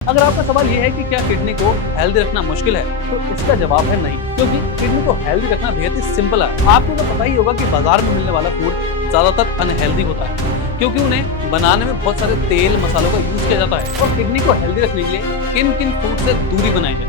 अगर आपका सवाल ये है कि क्या किडनी को हेल्दी रखना मुश्किल है, तो इसका जवाब है नहीं, क्योंकि किडनी को हेल्दी रखना बेहद ही सिंपल है। आपको तो पता ही होगा कि बाजार में मिलने वाला फूड ज्यादातर अनहेल्दी होता है, क्योंकि उन्हें बनाने में बहुत सारे तेल मसालों का यूज किया जाता है। और किडनी को हेल्दी रखने के लिए किन किन फूड से दूरी बनाई जाए।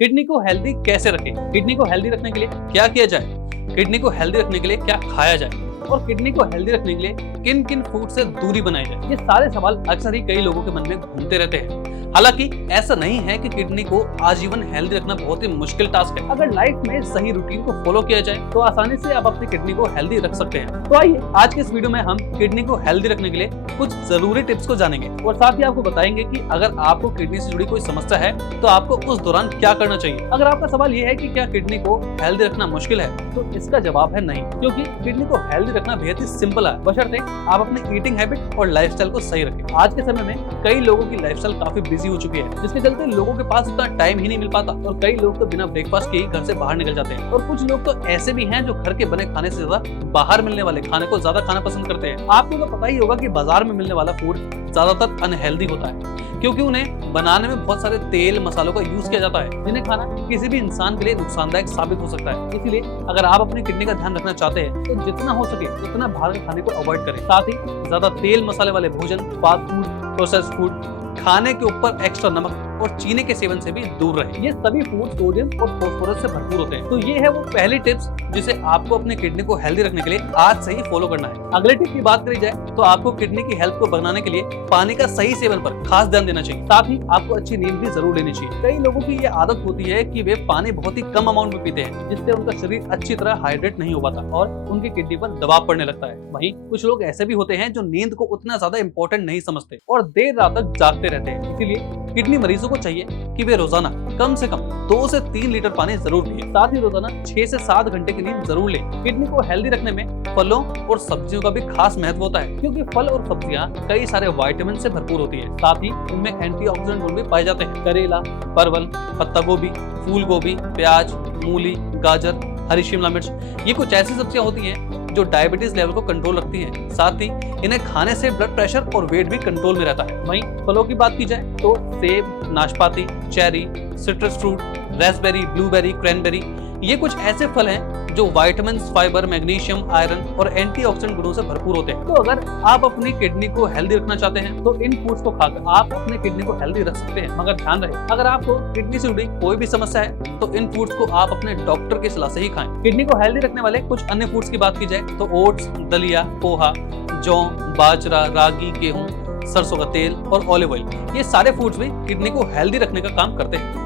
किडनी को हेल्दी कैसे रखें? किडनी को हेल्दी रखने के लिए क्या किया जाए? किडनी को हेल्दी रखने के लिए क्या खाया जाए? और किडनी को हेल्दी रखने के लिए किन किन फूड से दूरी बनाई जाए? ये सारे सवाल अक्सर ही कई लोगों के मन में घूमते रहते हैं। हालांकि ऐसा नहीं है कि किडनी को आजीवन हेल्दी रखना बहुत ही मुश्किल टास्क है। अगर लाइफ में सही रूटीन को फॉलो किया जाए तो आसानी से आप अपनी किडनी को हेल्दी रख सकते हैं। तो आइए आज के इस वीडियो में हम किडनी को हेल्दी रखने के लिए कुछ जरूरी टिप्स को जानेंगे और साथ ही आपको बताएंगे कि अगर आपको किडनी से जुड़ी कोई समस्या है तो आपको उस दौरान क्या करना चाहिए। अगर आपका सवाल ये है कि क्या किडनी को हेल्दी रखना मुश्किल है, तो इसका जवाब है नहीं, क्योंकि किडनी को हेल्दी रखना बेहद ही सिंपल है, बशर्ते आप अपने ईटिंग हैबिट और लाइफस्टाइल को सही रखें। आज के समय में कई लोगों की लाइफस्टाइल काफी बिजी हो चुकी है, जिसके चलते लोगों के पास उतना टाइम ही नहीं मिल पाता और कई लोग तो बिना ब्रेकफास्ट के ही घर से बाहर निकल जाते हैं। और कुछ लोग तो ऐसे भी हैं जो घर के बने खाने से ज्यादा बाहर मिलने वाले खाने को ज्यादा खाना पसंद करते हैं। आपको तो पता ही होगा कि बाजार में मिलने वाला फूड ज्यादातर अनहेल्दी होता है, क्योंकि उन्हें बनाने में बहुत सारे तेल मसालों का यूज किया जाता है, जिन्हें खाना किसी भी इंसान के लिए नुकसानदायक साबित हो सकता है। इसीलिए अगर आप अपनी किडनी का ध्यान रखना चाहते हैं तो जितना हो सके उतना बाहर के खाने को अवॉइड करें। साथ ही ज्यादा तेल मसाले वाले भोजन, फास्ट फूड, प्रोसेस्ड फूड, खाने के ऊपर एक्स्ट्रा नमक और चीनी के सेवन से भी दूर रहें। ये सभी फूड सोडियम और फास्फोरस से भरपूर होते हैं। तो ये है वो पहली टिप्स जिसे आपको अपने किडनी को हेल्दी रखने के लिए आज से ही फॉलो करना है। अगले टिप की बात करी जाए तो आपको किडनी की हेल्थ को बनाने के लिए पानी का सही सेवन पर खास ध्यान देना चाहिए। साथ ही आपको अच्छी नींद भी जरूर लेनी चाहिए। कई लोगों की ये आदत होती है कि वे पानी बहुत ही कम अमाउंट में पीते हैं, जिससे उनका शरीर अच्छी तरह हाइड्रेट नहीं हो पाता और उनकी किडनी पर दबाव पड़ने लगता है। वहीं कुछ लोग ऐसे भी होते हैं जो नींद को उतना ज्यादा इंपॉर्टेंट नहीं समझते और देर रात तक जागते रहते हैं। इसीलिए किडनी मरीजों को चाहिए कि वे रोजाना कम से कम 2 से 3 लीटर पानी जरूर पिए। साथ ही रोजाना 6 से 7 घंटे की नींद जरूर लें। किडनी को हेल्दी रखने में फलों और सब्जियों का भी खास महत्व होता है, क्योंकि फल और सब्जियां कई सारे विटामिन से भरपूर होती है। साथ ही इनमें एंटीऑक्सीडेंट गुण भी पाए जाते हैं। करेला, परवल, पत्ता गोभी, फूल गोभी, प्याज, मूली, गाजर, हरी शिमला मिर्च, ये कुछ ऐसी सब्जियां होती हैं जो डायबिटीज लेवल को कंट्रोल रखती हैं। साथ ही इन्हें खाने से ब्लड प्रेशर और वेट भी कंट्रोल में रहता है। वहीं फलों की बात की जाए तो सेब, नाशपाती, cherry, citrus fruit, Raspberry, blueberry, cranberry, ये कुछ ऐसे फल हैं जो विटामिन, फाइबर, मैग्नीशियम, आयरन और एंटीऑक्सीडेंट गुणों से भरपूर होते हैं। तो अगर आप अपनी किडनी को हेल्दी रखना चाहते हैं तो इन फूड्स को खाकर आप अपनी किडनी को हेल्दी रख सकते हैं। मगर ध्यान रहे, अगर आपको किडनी से जुड़ी कोई भी समस्या है तो इन फूड्स को आप अपने डॉक्टर की सलाह से ही खाएं। किडनी को हेल्दी रखने वाले कुछ अन्य फूड्स की बात की जाए तो ओट्स, दलिया, पोहा, जौ, बाजरा, रागी, गेहूं, सरसों का तेल और ऑलिव ऑयल, ये सारे फूड्स भी किडनी को हेल्दी रखने का काम करते हैं।